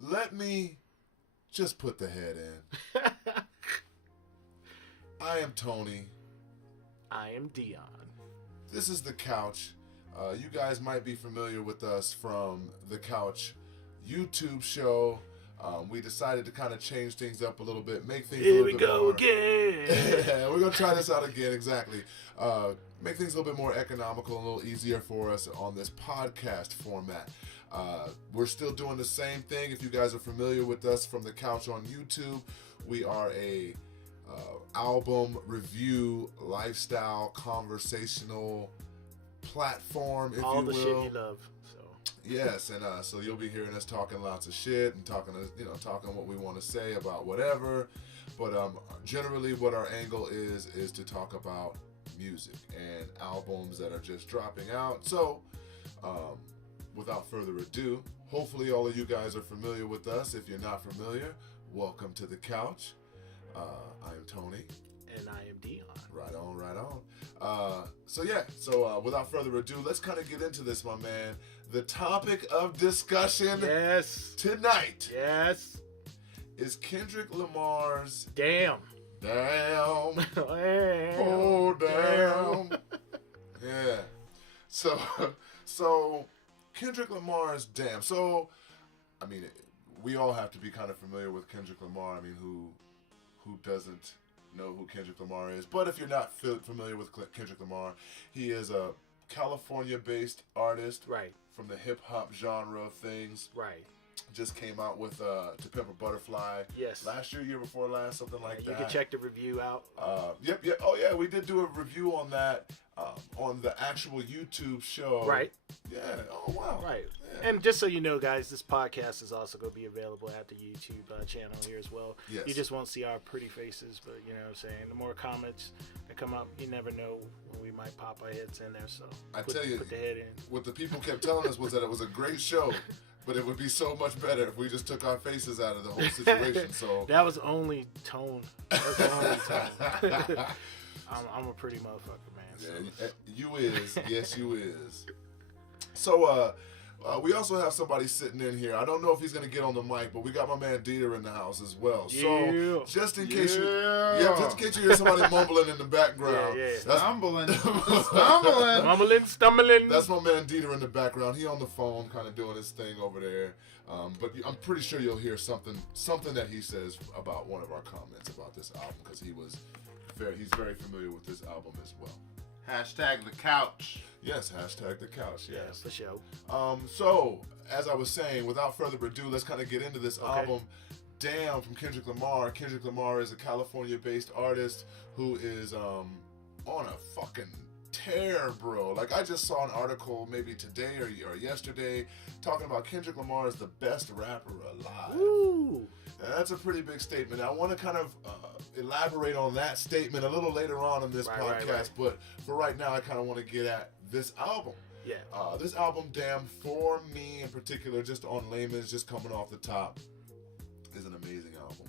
let me just put the head in. I am Tony. I am Dion. This is The Couch. You guys might be familiar with us from The Couch YouTube show. We decided to kind of change things up a little bit, make things a Here little we bit go more... again. We're going to try this out again, exactly. Make things a little bit more economical, a little easier for us on this podcast format. We're still doing the same thing. If you guys are familiar with us from The Couch on YouTube, we are a album review, lifestyle, conversational platform, if All you the will. shit you love. So. Yes, and so you'll be hearing us talking lots of shit and talking what we want to say about whatever. But generally, what our angle is to talk about music and albums that are just dropping out. So, without further ado, hopefully all of you guys are familiar with us. If you're not familiar, welcome to The Couch. I am Tony. And I am Dion. Right on, right on. So without further ado, let's kind of get into this, my man. The topic of discussion tonight is Kendrick Lamar's Damn. Oh, damn. Yeah. So Kendrick Lamar's Damn. So, I mean, we all have to be kind of familiar with Kendrick Lamar. I mean, who doesn't know who Kendrick Lamar is? But if you're not familiar with Kendrick Lamar, he is a California-based artist, Right. from the hip-hop genre of things. Right. Just came out with To Pimp a Butterfly. Yes. Last year before last, something like that. You can check the review out. Yep. Oh, yeah, we did do a review on that on the actual YouTube show. Right. Yeah. Oh, wow. Right. Yeah. And just so you know, guys, this podcast is also going to be available at the YouTube channel here as well. Yes. You just won't see our pretty faces, but you know what I'm saying? The more comments that come up, you never know when we might pop our heads in there. So put the head in. What the people kept telling us was that it was a great show, but it would be so much better if we just took our faces out of the whole situation. So that was only tone. That's the only tone. I'm a pretty motherfucker, man. So. Yeah, you is. Yes, you is. So, we also have somebody sitting in here. I don't know if he's going to get on the mic, but we got my man Dieter in the house as well. So, just in case you hear somebody mumbling in the background. Stumbling. Stumbling. That's my man Dieter in the background. He on the phone kind of doing his thing over there. But I'm pretty sure you'll hear something that he says about one of our comments about this album, because he's very familiar with this album as well. Hashtag The Couch. Yes, hashtag The Couch, yes. Yeah, for sure. So, as I was saying, without further ado, let's kind of get into this album, Damn, from Kendrick Lamar. Kendrick Lamar is a California-based artist who is on a fucking tear, bro. Like, I just saw an article maybe today or yesterday talking about Kendrick Lamar is the best rapper alive. Woo! And that's a pretty big statement. I want to kind of elaborate on that statement a little later on in this podcast, right. But for right now, I kind of want to get at this album. Yeah. This album, Damn, for me in particular, just on layman's, just coming off the top, is an amazing album.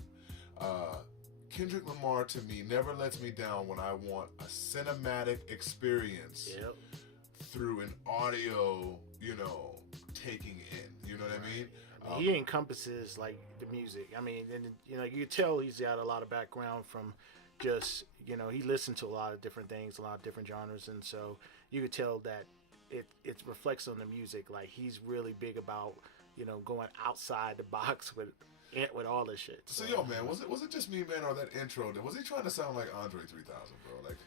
Kendrick Lamar, to me, never lets me down when I want a cinematic experience through an audio, taking in. You know what I mean? He encompasses like the music. I mean, and you can tell he's got a lot of background from just he listened to a lot of different things, a lot of different genres, and so you could tell that it reflects on the music. Like he's really big about going outside the box with all this shit. So yo, man, was it just me, man, or that intro? Was he trying to sound like Andre 3000, bro? Like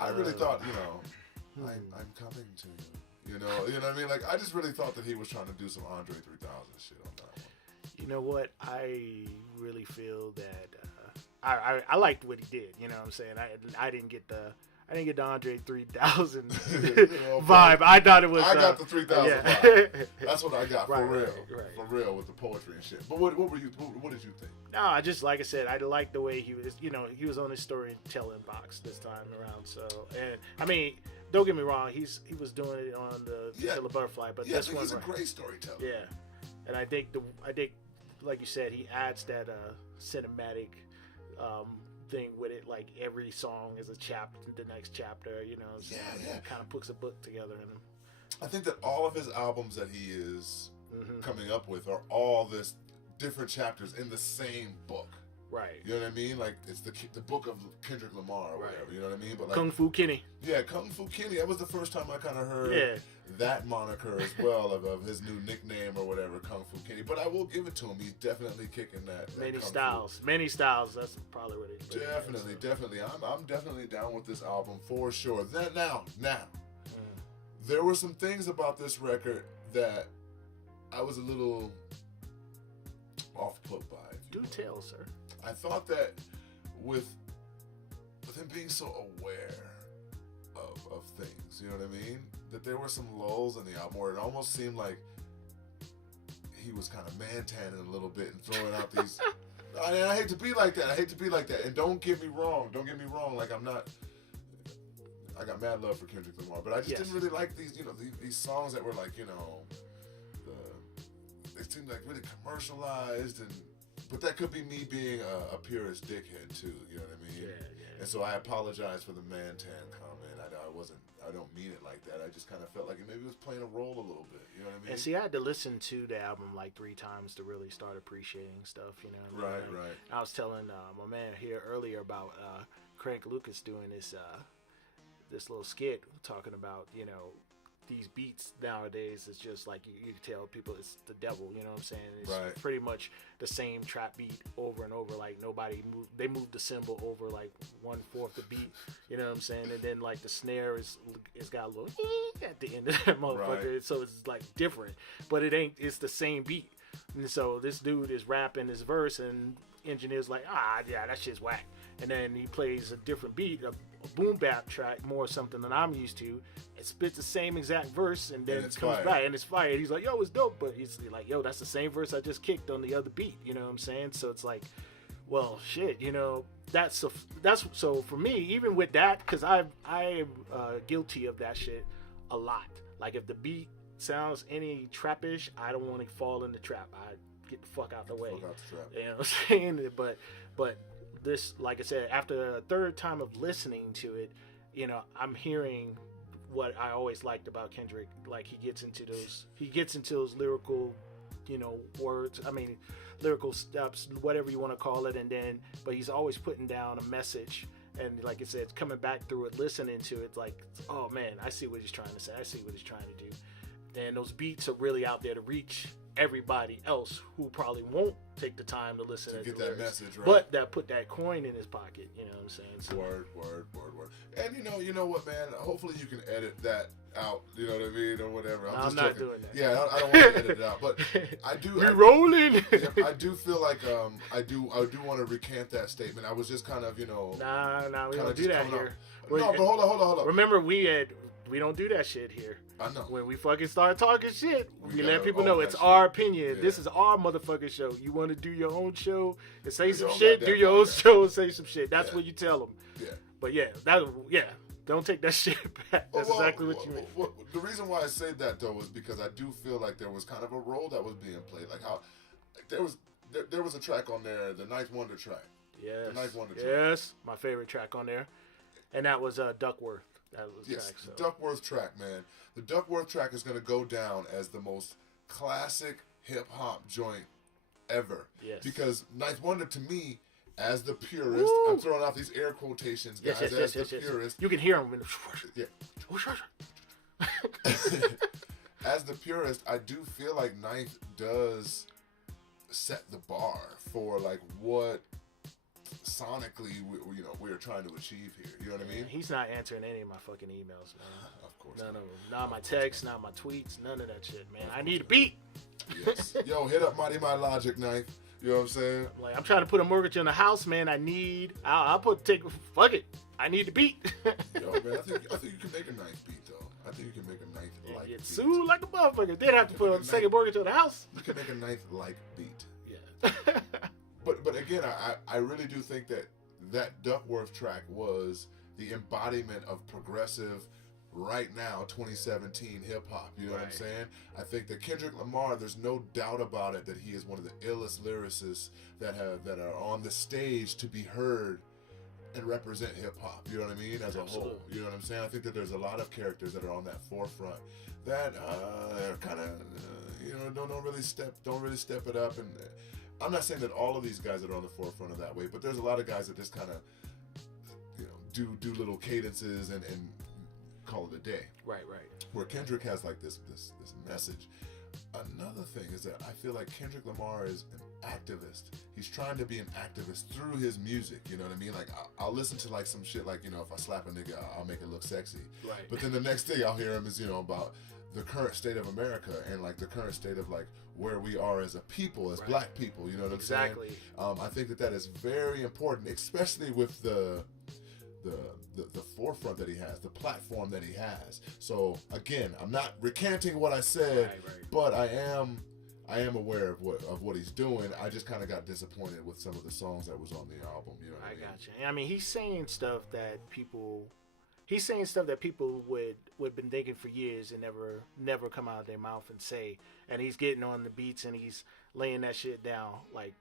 I really thought, I'm coming to you. You know what I mean? Like, I just really thought that he was trying to do some Andre 3000 shit on that one. You know what? I really feel that I liked what he did. You know what I'm saying? I didn't get the Andre 3000 vibe. I thought it was. I got the 3000 vibe. That's what I got for real, for real with the poetry and shit. But what did you think? No, I just like I said, I liked the way he was. He was on his storytelling box this time around. So, and I mean. Don't get me wrong, he was doing it on the Killer Butterfly, but this one he's a great storyteller. Yeah, and I think like you said, he adds that cinematic thing with it. Like every song is a chapter, the next chapter. So kind of puts a book together in him. I think that all of his albums that he is coming up with are all this different chapters in the same book. Right. You know what I mean? Like it's the book of Kendrick Lamar or whatever. You know what I mean? But like Kung Fu Kenny. Yeah, Kung Fu Kenny. That was the first time I kind of heard that moniker as well of his new nickname or whatever, Kung Fu Kenny. But I will give it to him. He's definitely kicking that Many Kung styles. Fu. Many styles. That's probably what it is. Definitely. I'm definitely down with this album for sure. Then now, there were some things about this record that I was a little off put by. Do tell, sir. I thought that with him being so aware of things, you know what I mean? That there were some lulls in the album where it almost seemed like he was kind of man-tanning a little bit and throwing out these... I hate to be like that. And don't get me wrong. Like, I got mad love for Kendrick Lamar, but I just didn't really like these, these songs that were like, they seemed like really commercialized but that could be me being a purist dickhead too, you know what I mean? Yeah. And so I apologize for the man-tan comment. I don't mean it like that. I just kind of felt like maybe it was playing a role a little bit, you know what I mean? And see, I had to listen to the album like 3 times to really start appreciating stuff, you know what I mean? Right. I was telling my man here earlier about Craig Lucas doing this little skit talking about, these beats nowadays. It's just like you can tell people it's the devil, you know what I'm saying? It's pretty much the same trap beat over and over. Like they moved the cymbal over like 1/4 the beat, you know what I'm saying? And then like the snare is got a little at the end of that motherfucker. Right. So it's like different, but it's the same beat. And so this dude is rapping his verse and engineer's like, that shit's whack. And then he plays a different beat, a boom bap track, more something than I'm used to. It spits the same exact verse and then it comes back and it's fire. He's like, yo, it's dope, but he's like, yo, that's the same verse I just kicked on the other beat. You know what I'm saying? So it's like, well, shit, that's so for me, even with that, because I am guilty of that shit a lot. Like if the beat sounds any trappish, I don't want to fall in the trap. I get the fuck out the way. You know what I'm saying? But this, like I said, after a third time of listening to it, I'm hearing what I always liked about Kendrick. Like he gets into those lyrical, words. I mean, lyrical steps, whatever you want to call it. But he's always putting down a message. And like I said, it's coming back through it, listening to it, like, oh man, I see what he's trying to say. I see what he's trying to do. And those beats are really out there to reach everybody else who probably won't take the time to listen to get that message, right? But that put that coin in his pocket, you know what I'm saying? So, word. And you know what, man? Hopefully you can edit that out, you know what I mean, or whatever. I'm just not joking. doing that. Yeah, I don't want to edit it out, but I do. We're rolling. I do feel like I do want to recant that statement. I was just kind of, Nah, we don't do that here. No, but hold on. Remember, we don't do that shit here. I know. When we fucking start talking shit, we let people know it's our opinion. Yeah. This is our motherfucking show. You want to do your own show and say some own shit? goddamn Do your own podcast. show and say some shit. That's what you tell them. Yeah. But don't take that shit back. That's exactly what you mean. The reason why I say that though is because I do feel like there was kind of a role that was being played. Like how there was a track on there, the Ninth Wonder track. Yes. The Ninth Wonder track. Yes, my favorite track on there, and that was Duckworth. That was yes, track, so. the Duckworth track, man. The Duckworth track is going to go down as the most classic hip hop joint ever. Yes. Because Ninth Wonder, to me, as the purist, Woo! I'm throwing out these air quotations, guys. As the purist, you can hear him. yeah. As the purist, I do feel like Ninth does set the bar for like what sonically we're trying to achieve here. You know what I mean? He's not answering any of my fucking emails, man. Of course. None of them. Not my texts, not my tweets, none of that shit, man. I need a beat. Yes. Yo, hit up Mighty My Logic, Ninth. You know what I'm saying? Like, I'm trying to put a mortgage on the house, man. Fuck it. I need the beat. Yo, man, I think you can make a Ninth beat, though. I think you can make a Ninth-like beat. Sued like a motherfucker. They'd have to put a second mortgage on the house. You can make a Ninth-like beat. Yeah. But again, I really do think that Duckworth track was the embodiment of progressive, right now, 2017 hip-hop. You know what I'm saying? I think that Kendrick Lamar, there's no doubt about it that he is one of the illest lyricists that are on the stage to be heard and represent hip-hop. You know what I mean? As a whole. You know what I'm saying? I think that there's a lot of characters that are on that forefront that kind of don't really step it up. I'm not saying that all of these guys that are on the forefront are that way, but there's a lot of guys that just kind of, do little cadences and call it a day. Right. Where Kendrick has like this message. Another thing is that I feel like Kendrick Lamar is an activist. He's trying to be an activist through his music. You know what I mean? Like I'll listen to like some shit like, if I slap a nigga, I'll make it look sexy. Right. But then the next day I'll hear him is, about the current state of America and like the current state of like where we are as a people, as black people. You know what I'm saying? Exactly. I think that is very important, especially with the forefront that he has, the platform that he has. So again, I'm not recanting what I said, but I am aware of what he's doing. I just kind of got disappointed with some of the songs that was on the album. You know what I mean? Got you. I mean, he's saying stuff that people would been thinking for years and never come out of their mouth and say. And he's getting on the beats and he's laying that shit down like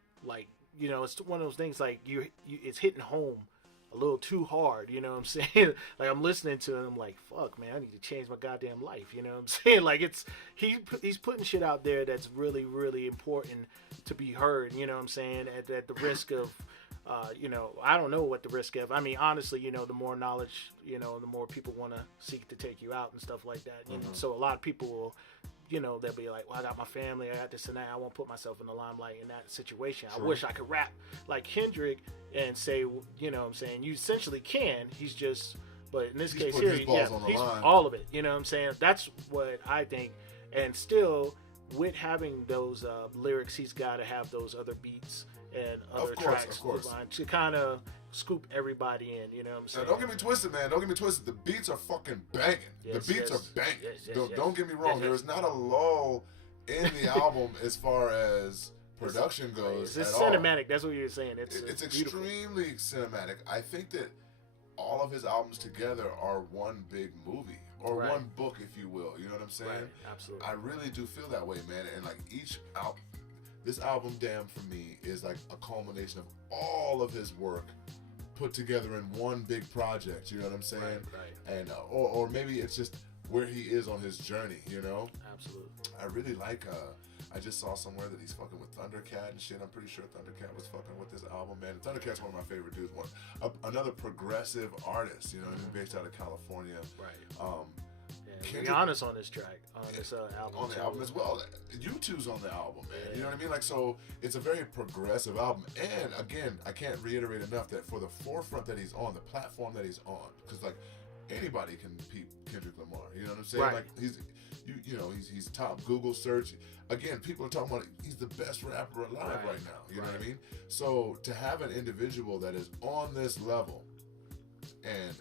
it's one of those things like it's hitting home a little too hard, you know what I'm saying? Like I'm listening to him, I'm like, fuck, man, I need to change my goddamn life, you know what I'm saying? Like he's putting shit out there that's really, really important to be heard, you know what I'm saying? At the risk of, I don't know what the risk of. I mean, honestly, the more knowledge, the more people want to seek to take you out and stuff like that. You know? So a lot of people will, they'll be like, well, I got my family, I got this and that. I won't put myself in the limelight in that situation. Sure. I wish I could rap like Kendrick and say, you know what I'm saying? You essentially can. He's just, but in this case here, he's all of it. You know what I'm saying? That's what I think. And still, with having those lyrics, he's got to have those other beats and other tracks to kind of scoop everybody in, you know what I'm saying? Now, don't get me twisted, man. Don't get me twisted. The beats are fucking banging. The beats are banging. Don't get me wrong. There is not a lull in the album as far as production goes. It's cinematic. That's what you're saying. It's extremely cinematic. I think that all of his albums together are one big movie or one book, if you will. You know what I'm saying? Right. Absolutely. I really do feel that way, man. And like each album, this album, Damn, for me, is like a culmination of all of his work put together in one big project. You know what I'm saying? Right. And or maybe it's just where he is on his journey. Absolutely. I really like. I just saw somewhere that he's fucking with Thundercat and shit. I'm pretty sure Thundercat was fucking with this album, man. Thundercat's one of my favorite dudes. Another progressive artist, based out of California. Right. Rihanna's on this track, on this album. On the album as well. U2's on the album, man. Yeah. You know what I mean? Like, so it's a very progressive album. And again, I can't reiterate enough that for the forefront that he's on, the platform that he's on, because like anybody can beat Kendrick Lamar. You know what I'm saying? Right. Like he's top Google search. Again, people are talking about he's the best rapper alive right now. You know what I mean? So to have an individual that is on this level and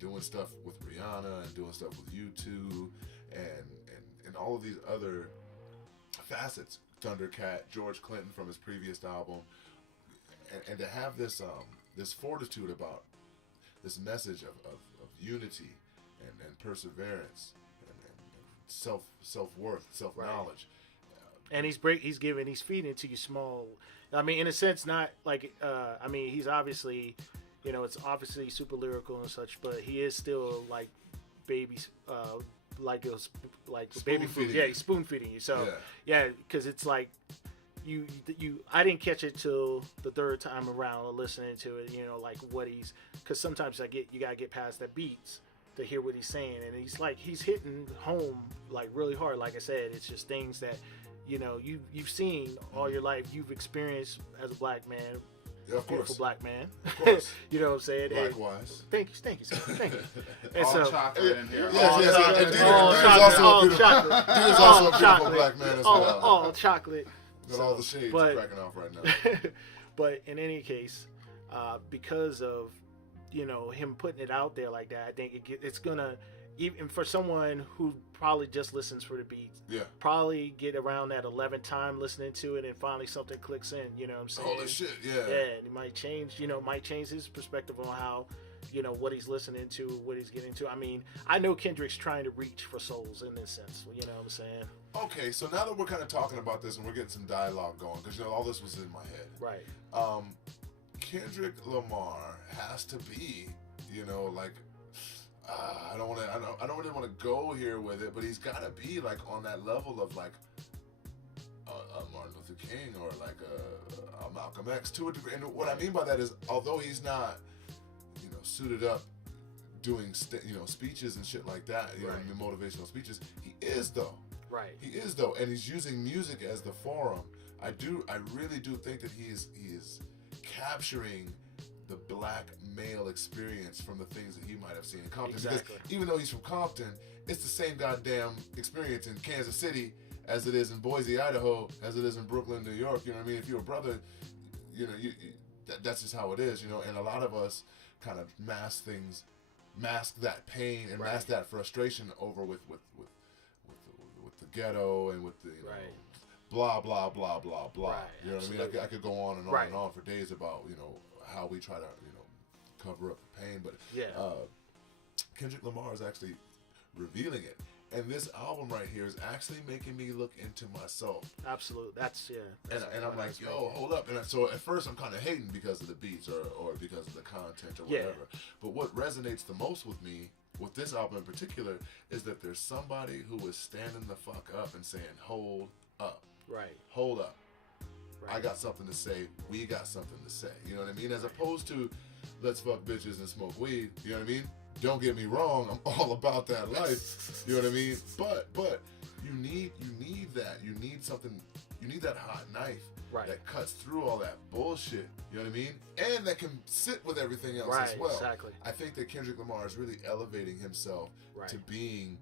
doing stuff with Rihanna and doing stuff with U2 and all of these other facets, Thundercat, George Clinton from his previous album, and to have this fortitude about this message of unity and perseverance and self-worth, self-knowledge. And he's feeding into you small. I mean, in a sense, not like. He's obviously, it's obviously super lyrical and such, but he is still like baby, like it was like baby food. Yeah, he's spoon feeding you. So yeah, because it's like you. I didn't catch it till the third time around listening to it. Like what because sometimes you gotta get past the beats to hear what he's saying, and he's hitting home like really hard. Like I said, it's just things that. You've seen all your life, you've experienced as a black man, beautiful black man. Of course. You know what I'm saying? Likewise. Thank you, sir. Thank you. And all chocolate in here. All chocolate. Dude is also a beautiful black man as well. All chocolate. Got all the shades cracking off right now. But in any case, because of him putting it out there like that, I think it's gonna. Even for someone who probably just listens for the beats, probably get around that 11th time listening to it and finally something clicks in, you know what I'm saying? Holy shit, yeah. Yeah, and it might change his perspective on how, what he's listening to, what he's getting to. I mean, I know Kendrick's trying to reach for souls in this sense, you know what I'm saying? Okay, so now that we're kind of talking about this and we're getting some dialogue going, because, all this was in my head. Right. Kendrick Lamar has to be, like... I don't really want to go here with it, but he's got to be like on that level of like a Martin Luther King or like a Malcolm X to a degree. And what I mean by that is, although he's not, suited up doing speeches and shit like that, motivational speeches, he is though. Right. He is though, and he's using music as the forum. I really do think that he is capturing the black male experience from the things that he might have seen in Compton. Exactly. Because even though he's from Compton, it's the same goddamn experience in Kansas City as it is in Boise, Idaho, as it is in Brooklyn, New York. You know what I mean? If you're a brother, that's just how it is. And a lot of us kind of mask that pain and mask that frustration over with the ghetto and with the blah blah blah blah blah. Right, you know what I mean? I could go on and on and on for days about how we try to cover up the pain, but Kendrick Lamar is actually revealing it, and this album right here is actually making me look into myself. Absolutely, that's and I'm like, yo, hold up. And so at first I'm kind of hating because of the beats or because of the content or whatever. But what resonates the most with me with this album in particular is that there's somebody who is standing the fuck up and saying, hold up. Right. Hold up. Right. I got something to say. We got something to say. You know what I mean? As opposed to let's fuck bitches and smoke weed. You know what I mean? Don't get me wrong. I'm all about that life. You know what I mean? But you need that. You need something. You need that hot knife that cuts through all that bullshit. You know what I mean? And that can sit with everything else as well. Exactly. I think that Kendrick Lamar is really elevating himself to being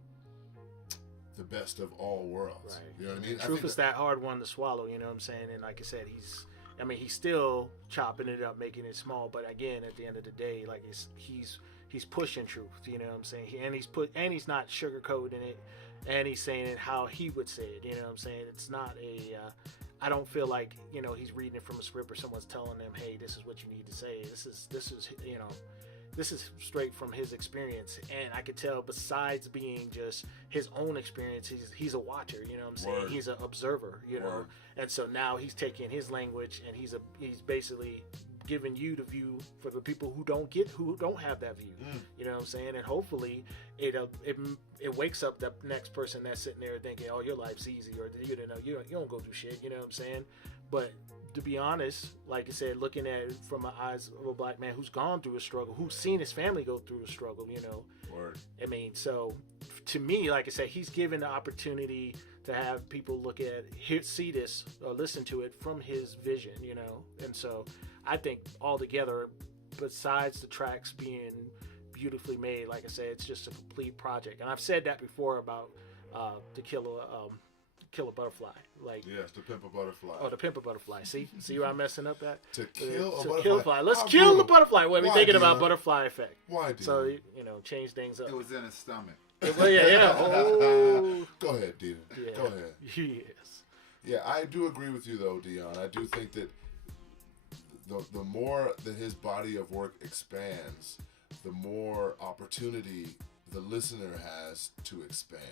the best of all worlds. Right. You know what I mean? Truth is that hard one to swallow, you know what I'm saying? And like I said, he's still chopping it up, making it small, but again, at the end of the day, like he's pushing truth, you know what I'm saying? He's not sugarcoating it, and he's saying it how he would say it, you know what I'm saying? It's not I don't feel like, he's reading it from a script or someone's telling them, hey, this is what you need to say. This is straight from his experience, and I could tell besides being just his own experience, he's a watcher, you know what I'm saying? Word. He's an observer, know, Word. and so now he's taking his language and he's basically giving you the view for the people who don't have that view, you know what I'm saying? And hopefully it wakes up the next person that's sitting there thinking, oh, your life's easy, or you don't go through shit, you know what I'm saying? But to be honest, like I said, looking at it from the eyes of a black man who's gone through a struggle, who's seen his family go through a struggle, Word. I mean, so to me, like I said, he's given the opportunity to have people see this, or listen to it from his vision, and so I think altogether, besides the tracks being beautifully made, like I said, it's just a complete project. And I've said that before about To Kill a Butterfly. Like, yes, To Pimp a Butterfly. Oh, To Pimp a Butterfly. See where I'm messing up at? To kill a butterfly. Let's kill the butterfly. We're thinking about butterfly effect. Why do so change things up. It was in his stomach. Well, yeah. Oh. Go ahead, Dion. Yeah. Go ahead. Yes. Yeah, I do agree with you though, Dion. I do think that the more that his body of work expands, the more opportunity the listener has to expand.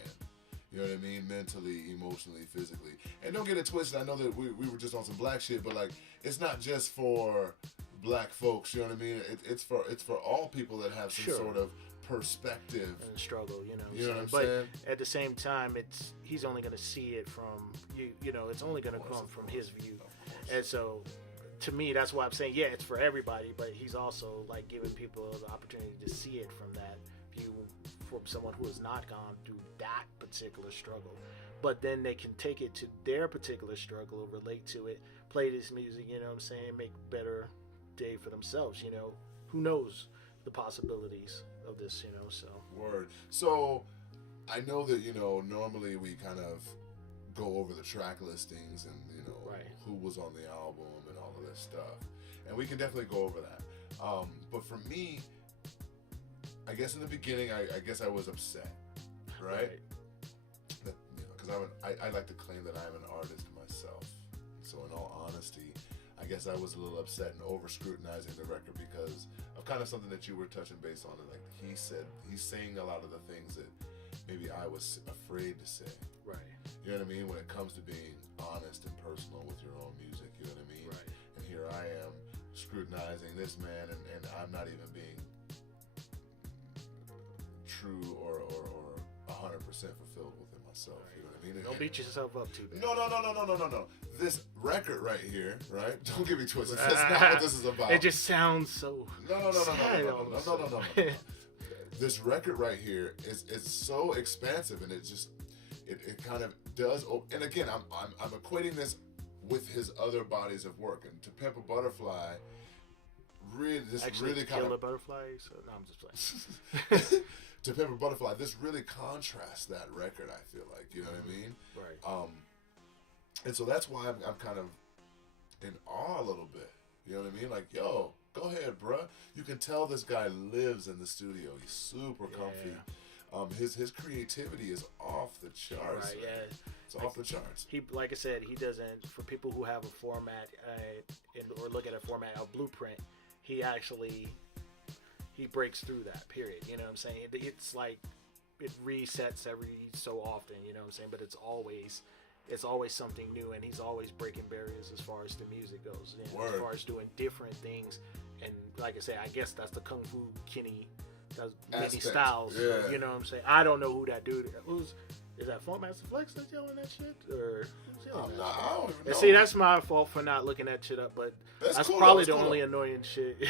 You know what I mean? Mentally, emotionally, physically. And don't get it twisted. I know that we were just on some black shit, but like, it's not just for black folks. You know what I mean? It's for all people that have some sort of perspective and struggle. You know what I'm saying? But at the same time, he's only going to see it from you. It's only going to come from his view. And so, to me, that's why I'm saying, yeah, it's for everybody. But he's also like giving people the opportunity to see it from that view, from someone who has not gone through that particular struggle, but then they can take it to their particular struggle, relate to it, play this music, you know what I'm saying, make a better day for themselves. Who knows the possibilities of this, so. Word. So I know that normally we kind of go over the track listings and who was on the album and all of this stuff, and we can definitely go over that, but for me, I guess in the beginning, I guess I was upset, right? Because I like to claim that I'm an artist myself. So in all honesty, I guess I was a little upset and over scrutinizing the record because of kind of something that you were touching base on. Like he's saying a lot of the things that maybe I was afraid to say. Right. You know what I mean? When it comes to being honest and personal with your own music, you know what I mean? Right. And here I am scrutinizing this man, and I'm not even being true or 100% fulfilled within myself. You know what I mean? Don't beat yourself up too bad. No. This record right here, right? Don't get me twisted. That's not what this is about. It just sounds so. No. sad. This record right here is so expansive, and it kind of does. And again, I'm equating this with his other bodies of work. And To Pimp a Butterfly, really kind kill of a butterfly. So no, I'm just playing. To Pimp a Butterfly, this really contrasts that record. I feel like, you know what I mean? Right. And so that's why I'm kind of in awe a little bit. You know what I mean? Like, yo, go ahead, bruh. You can tell this guy lives in the studio. He's super comfy. His creativity is off the charts. Right, yeah. It's off the charts. He, like I said, he doesn't. For people who have a format or look at a format, a blueprint, he breaks through that. Period. You know what I'm saying? It's like it resets every so often. You know what I'm saying? But it's always something new, and he's always breaking barriers as far as the music goes. You know, as far as doing different things, and like I said, I guess that's the Kung Fu Kenny. That's many styles. Yeah. You know what I'm saying? I don't know who that dude is. That Funkmaster Flex that's yelling that shit? Or who's yelling that? I don't even know. And see, that's my fault for not looking that shit up, but that's cool, probably though. the only annoying shit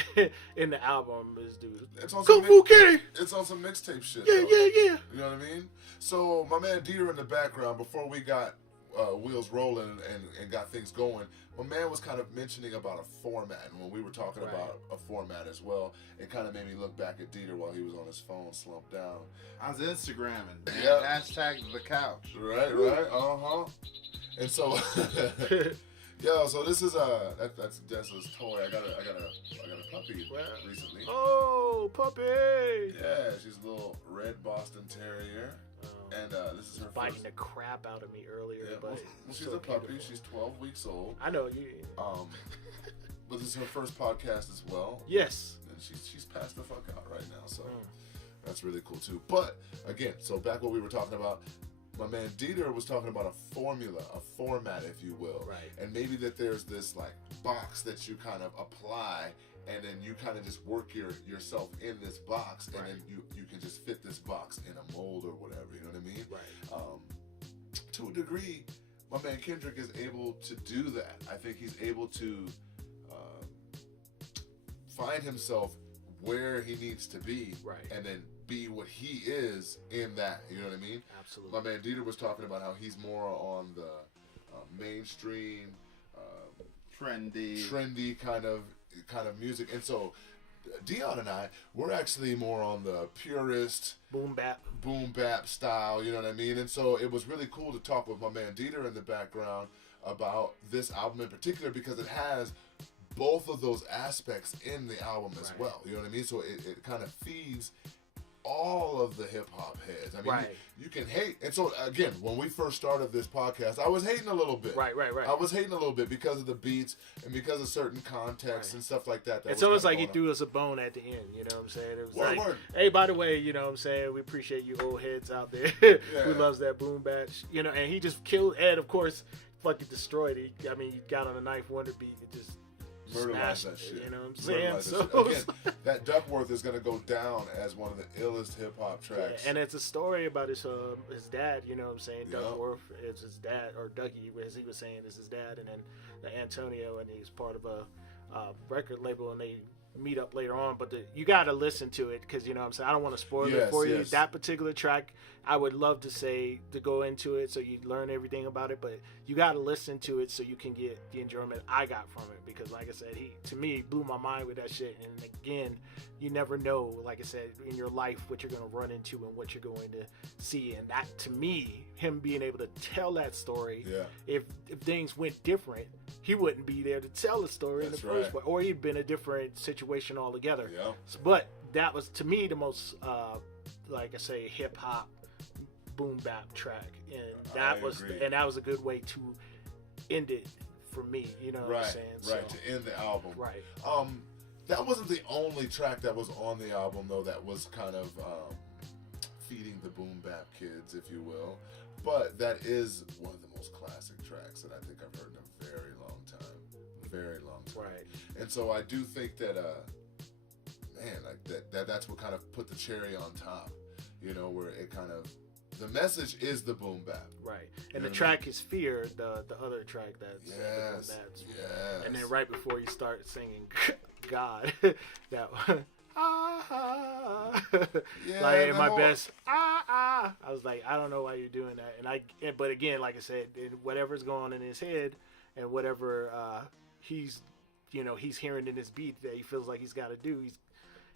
in the album is dude. It's on Kung Fu Kenny! It's on some mixtape shit. Yeah. You know what I mean? So my man Dieter in the background, before we got wheels rolling and got things going, my man was kind of mentioning about a format, and when we were talking about a format as well, it kind of made me look back at Dieter while he was on his phone slumped down. I was Instagramming, man. Yep. Hashtag the couch. Right, and so so this is that's Dessa's toy. I got a puppy recently. Oh, puppy! Yeah, she's a little red Boston Terrier. And this is her biting the crap out of me earlier. Yeah, but she's so a puppy. beautiful. She's 12 weeks old. I know you. But this is her first podcast as well. Yes. And she's passed the fuck out right now, so that's really cool too. But again, so back what we were talking about, my man Dieter was talking about a formula, a format, if you will. Right. And maybe that there's this like box that you kind of apply, and then you kind of just work yourself in this box, and then you can just fit this box in a mold or whatever. You know what I mean? Right. To a degree, my man Kendrick is able to do that. I think he's able to find himself where he needs to be, and then be what he is in that. You know what I mean? Absolutely. My man Dieter was talking about how he's more on the mainstream, trendy kind of music, and so Dion and I, we're actually more on the purist boom bap style, you know what I mean? And so it was really cool to talk with my man Dieter in the background about this album in particular, because it has both of those aspects in the album as well, you know what I mean? So it kind of feeds all of the hip-hop heads. I mean, you can hate. And so, again, when we first started this podcast, I was hating a little bit. Right. I was hating a little bit because of the beats and because of certain contexts and stuff like that. It's almost like he threw us a bone at the end, you know what I'm saying? It was word. Hey, by the way, you know what I'm saying, we appreciate you old heads out there who loves that boom batch. You know, and he just killed Ed, of course, fucking destroyed it. He got on a Knife Wonder beat and just murderized that shit. You know what I'm saying? So again, that Duckworth is going to go down as one of the illest hip hop tracks. Yeah, and it's a story about his dad. You know what I'm saying? Duckworth is his dad, or Dougie, as he was saying, is his dad, and then Antonio, and he's part of a record label, and they meet up later on. But you got to listen to it, because you know what I'm saying, I don't want to spoil it for you. That particular track, I would love to go into it so you learn everything about it, but you got to listen to it so you can get the enjoyment I got from it, because like I said, he to me blew my mind with that shit. And again, you never know, like I said, in your life what you're going to run into and what you're going to see. And that, to me, him being able to tell that story, if things went different, he wouldn't be there to tell the story in the first place, or he'd been a different situation altogether. But that was, to me, the most like I say, hip hop boom bap track, and that was a good way to end it for me. You know what I'm saying? To end the album. That wasn't the only track that was on the album, though, that was kind of feeding the boom bap kids, if you will. But that is one of the most classic tracks that I think I've heard in a very long time. And so I do think that that's what kind of put the cherry on top, you know, where it kind of, The message is the boom bap. Right. And the track is Fear, the other track that's Yes. And then right before you start singing God, that like in my best I was like, I don't know why you're doing that. But again, like I said, whatever's going on in his head and whatever he's hearing in his beat that he feels like he's got to do,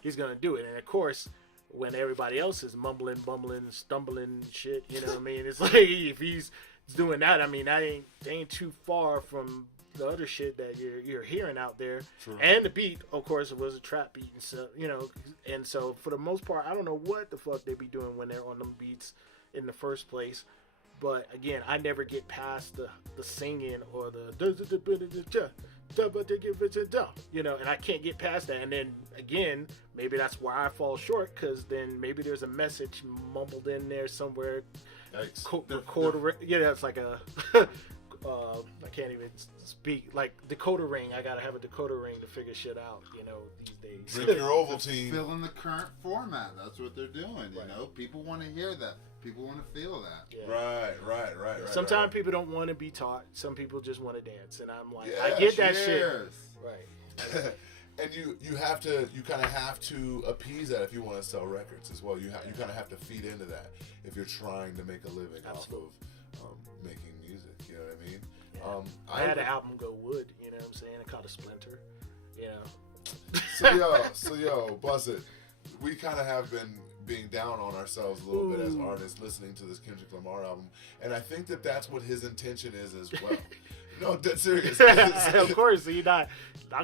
he's gonna do it. And of course, when everybody else is mumbling, bumbling, stumbling shit, you know what I mean? It's like, if he's doing that, I mean, that ain't too far from the other shit that you're hearing out there. True. And the beat, of course, it was a trap beat, and so and so for the most part, I don't know what the fuck they be doing when they're on them beats in the first place. But again, I never get past the singing or and I can't get past that. And then again, maybe that's where I fall short, because then maybe there's a message mumbled in there somewhere. It's like a I can't even speak, like decoder ring. I gotta have a decoder ring to figure shit out, these days. Drink your Ovaltine. Fill in the current format. That's what they're doing. You know, people want to hear that. People want to feel that. Yeah. Right. Sometimes people don't want to be taught. Some people just want to dance, and I'm like, I get that shit. Right. And you kind of have to appease that if you want to sell records as well. You kind of have to feed into that if you're trying to make a living off of making music. You know what I mean? Yeah. I had an album go wood. You know what I'm saying? I caught a splinter. So buzz it. We kind of have been being down on ourselves a little bit as artists listening to this Kendrick Lamar album, and I think that that's what his intention is as well. No, dead serious. Of course, you knock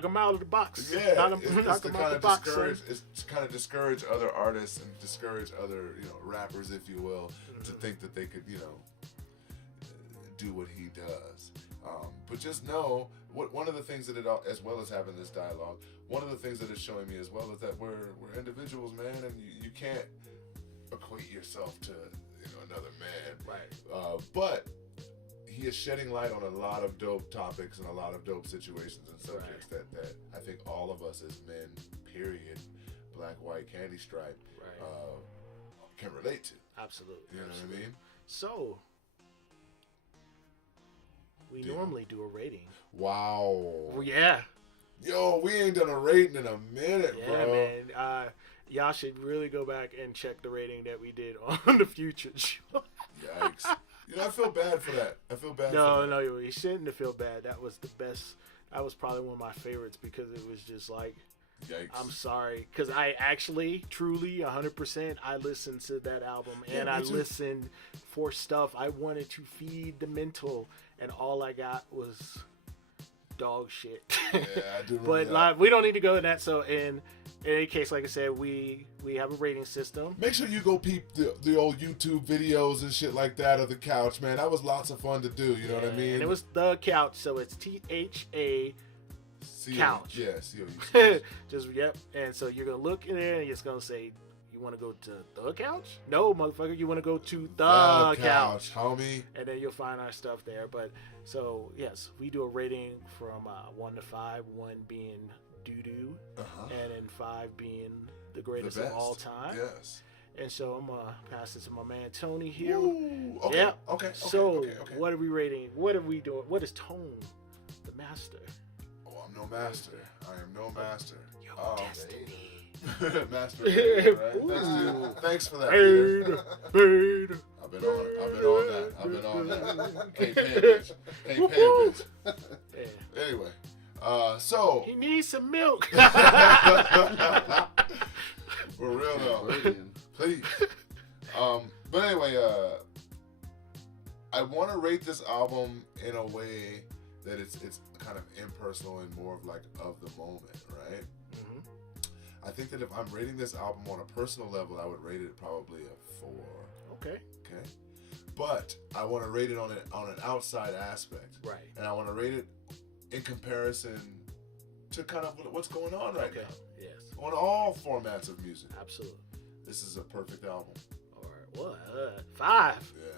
him out of the box. Yeah, knock him out the box. It's to kind of discourage other artists and discourage other rappers, if you will, to think that they could do what he does. But just know one of the things that as well as having this dialogue, one of the things that it's showing me as well is that we're individuals, man, and you can't equate yourself to another man. Right. But he is shedding light on a lot of dope topics and a lot of dope situations and subjects that I think all of us as men, period, black, white, candy stripe, can relate to. Absolutely. You know what I mean? So, we normally do a rating. Wow. Well, yeah. Yo, we ain't done a rating in a minute, yeah, bro. Man. Y'all should really go back and check the rating that we did on the Future show. Yikes. I feel bad for that. For that. No, you shouldn't have feel bad. That was the best. That was probably one of my favorites because it was just like, yikes. I'm sorry. Because I actually, truly, 100%, I listened to that album. And I listened for stuff. I wanted to feed the mental. And all I got was dog shit. Yeah, I do remember But that. we don't need to go in that. So in any case, like I said, we have a rating system. Make sure you go peep the old YouTube videos and shit like that of the couch, man. That was lots of fun to do. You know what I mean? And it was the couch, so it's THA couch. Yeah, COU. Just yep. And so you're gonna look in there and it's gonna say, you want to go to the couch? No, motherfucker, you want to go to the couch, homie. And then you'll find our stuff there. But so yes, we do a rating from 1 to 5. 1 being doo-doo, and then 5 being the greatest of all time. Yes. And so I'm gonna pass it to my man Tony here. Ooh, okay. Yeah. Okay. So what are we rating? What are we doing? What is Tone, the master? Oh, I'm no master. I am no master. Your destiny. Master. Right? Thanks for that, Peter. I've been on that. Can't pay a bitch. Yeah. Anyway. So he needs some milk. For real though, please. But anyway, I want to rate this album in a way that it's kind of impersonal and more of like of the moment, right? Mm-hmm. I think that if I'm rating this album on a personal level, I would rate it probably a 4. Okay. But I want to rate it on an outside aspect, right? And I want to rate it in comparison to kind of what's going on right now. Yes. On all formats of music. Absolutely. This is a perfect album. All right. What? 5. Yeah.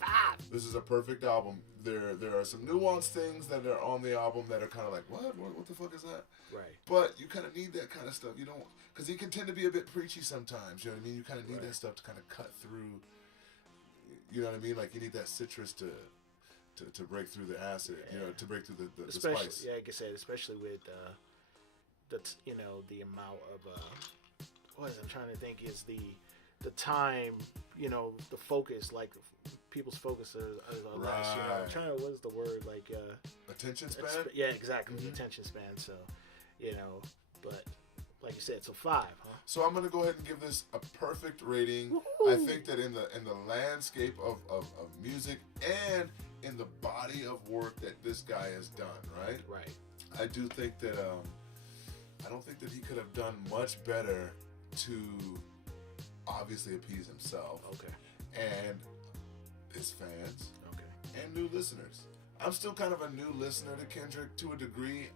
5. This is a perfect album. There are some nuanced things that are on the album that are kind of like, what the fuck is that? Right. But you kind of need that kind of stuff. You don't, because he can tend to be a bit preachy sometimes. You know what I mean? You kind of need that stuff to kind of cut through, You know what I mean? Like you need that citrus to break through the acid. Yeah. You know, to break through the especially, spice. yeah, like I said, especially with the amount of what I'm trying to think is the time, the focus, like people's focus are less. You know, I'm trying to, what is the word, like attention span. Yeah, exactly, attention span. So, but like you said, so 5, huh? So I'm gonna go ahead and give this a perfect rating. Woo-hoo! I think that in the landscape of music and in the body of work that this guy has done, right? Right. I do think that I don't think that he could have done much better to obviously appease himself. Okay. And his fans. Okay. And new listeners. I'm still kind of a new listener to Kendrick to a degree.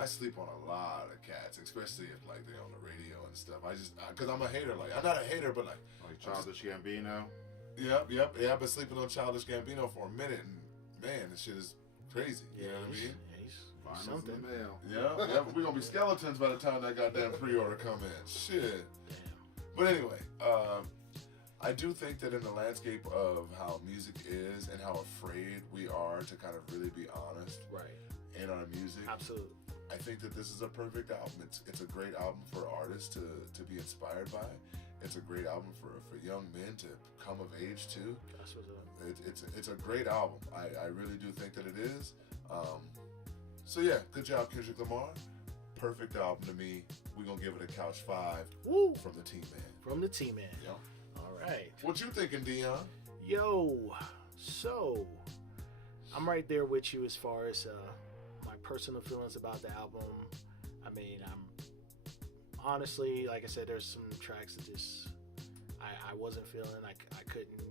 I sleep on a lot of cats, especially if like they're on the radio and stuff. I just because I'm a hater. Like I'm not a hater, but like Childish Gambino. Yep. Yeah, I've been sleeping on Childish Gambino for a minute, and man, this shit is crazy. You know what I mean? He's something. in the mail. Yeah. We're gonna be skeletons by the time that goddamn pre-order come in. Shit. But anyway, I do think that in the landscape of how music is and how afraid we are to kind of really be honest, right, in our music, absolutely. I think that this is a perfect album. It's a great album for artists to be inspired by. It's a great album for young men to come of age to. That's what's up. It's a great album. I really do think that it is. So yeah, good job, Kendrick Lamar. Perfect album to me. We're gonna give it a couch 5. Woo! From the T-Man. From the T-Man. Yep. All right. What you thinking, Dion? Yo, so I'm right there with you as far as my personal feelings about the album. I mean, I'm honestly, like I said, there's some tracks that just I wasn't feeling. I couldn't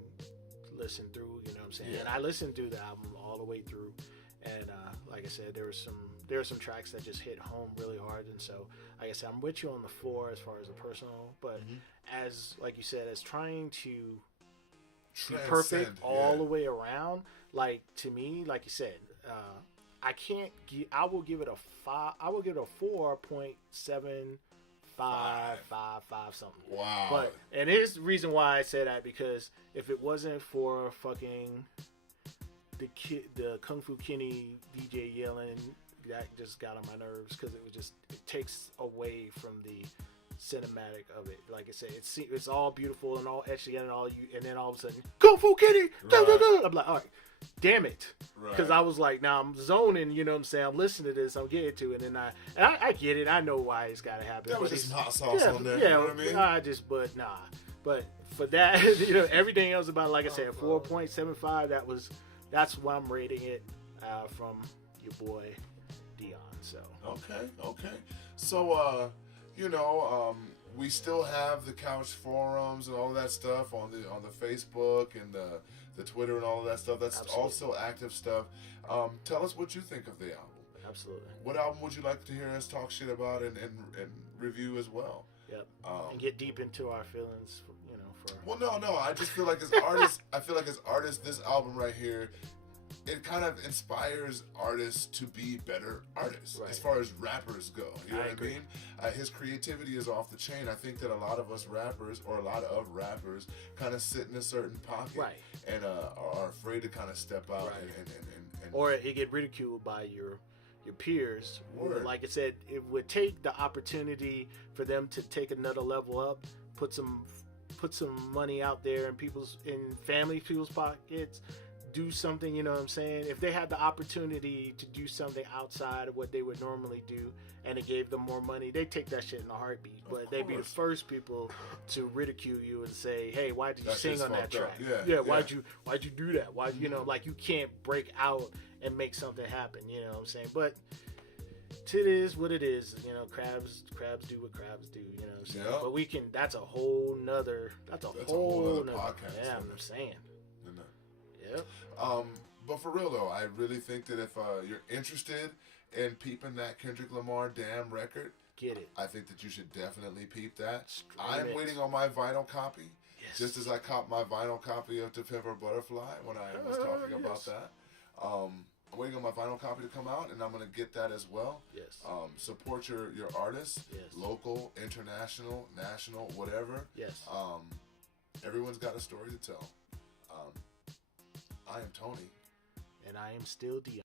listen through. You know what I'm saying? Yeah. And I listened through the album all the way through, and like I said, there are some tracks that just hit home really hard. And so, like I said, I'm with you on the 4 as far as the personal, but as like you said, as trying to be perfect all the way around, like to me, like you said, I will give it a 5. I will give it a 4.75 something. Wow. But and here's the reason why I say that, because if it wasn't for fucking the Kung Fu Kenny DJ yelling, that just got on my nerves, because it takes away from the cinematic of it. Like I said, it's all beautiful and all etchy and then all of a sudden, Kung Fu Kenny, right. I'm like, all right, damn it, because I was like, now I'm zoning, you know what I'm saying, I'm listening to this, I'm getting to it, and I get it, I know why it's got to happen. That was just hot sauce on there, yeah, you know what I mean? But for that, everything else about, like I said, 4.75, that's why I'm rating it from your boy Dion. So okay. So we still have the couch forums and all that stuff on the Facebook and the Twitter and all of that stuff. That's Absolutely. all still active stuff. Tell us what you think of the album. Absolutely. What album would you like to hear us talk shit about and review as well? Yep. And get deep into our feelings, Well, no. I just feel like as artists, this album right here, it kind of inspires artists to be better artists, right, as far as rappers go. You know what agree. I mean? His creativity is off the chain. I think that a lot of us rappers, or a lot of rappers, kind of sit in a certain pocket, right, and are afraid to kind of step out, right, and or it get ridiculed by your peers. Word. Like I said, it would take the opportunity for them to take another level up, put some money out there in people's pockets, do something, you know what I'm saying? If they had the opportunity to do something outside of what they would normally do, and it gave them more money, they'd take that shit in a heartbeat. But they'd be the first people to ridicule you and say, "Hey, why did you sing on that track? Why'd you do that? Why like you can't break out and make something happen?" You know what I'm saying? But it is what it is. Crabs do what crabs do. You know what I'm saying? Yeah. But that's a whole nother podcast. Yeah, I'm saying. Yep. But for real though, I really think that if you're interested in peeping that Kendrick Lamar Damn record, get it. I think that you should definitely peep that. Straight I'm it. waiting on my vinyl copy. Yes. Just as I caught my vinyl copy of To Pimp a Butterfly when I was talking about that. I'm waiting on my vinyl copy to come out, and I'm going to get that as well. Yes. Support your artists, yes, local, international, national, whatever. Yes. Everyone's got a story to tell. I am Tony. And I am still Dion.